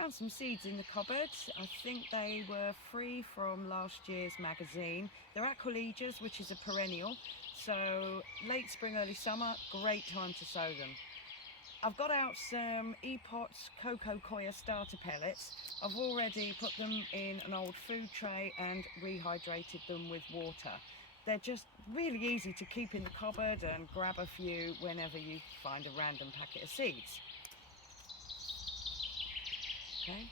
Found some seeds in the cupboard. I think they were free from last year's magazine. They're aquilegias, which is a perennial. So late spring, early summer, great time to sow them. I've got out some E-Pot's coco coir starter pellets. I've already put them in an old food tray and rehydrated them with water. They're just really easy to keep in the cupboard and grab a few whenever you find a random packet of seeds. Okay,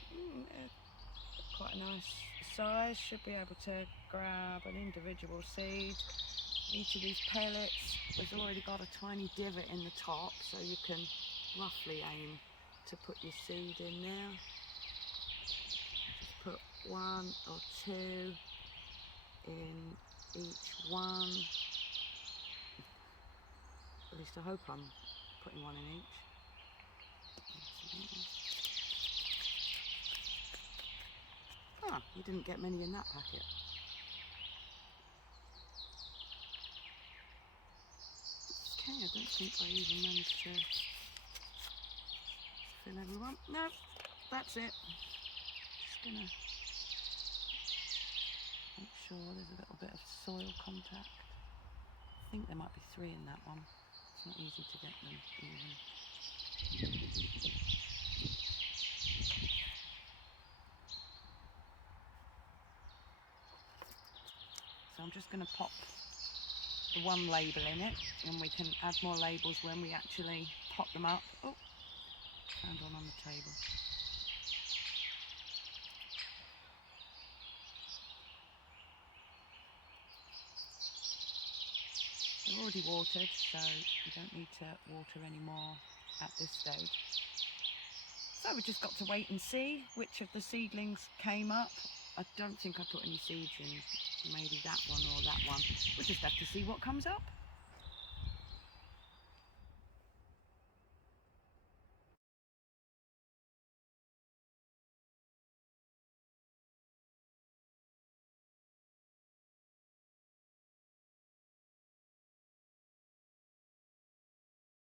quite a nice size. Should be able to grab an individual seed. Each of these pellets has already got a tiny divot in the top, so you can roughly aim to put your seed in there. Just put 1 or 2 in each one. At least I hope I'm putting 1 in each. Ah, you didn't get many in that packet. Okay, I don't think I even managed to fill everyone. No, that's it. Just gonna make sure there's a little bit of soil contact. I think there might be 3 in that one. It's not easy to get them even. So I'm just going to pop the 1 label in it, and we can add more labels when we actually pot them up. Oh, found one on the table. They're already watered, so you don't need to water anymore at this stage. So we've just got to wait and see which of the seedlings came up. I don't think I put any seeds in, maybe that one or that one. We'll just have to see what comes up.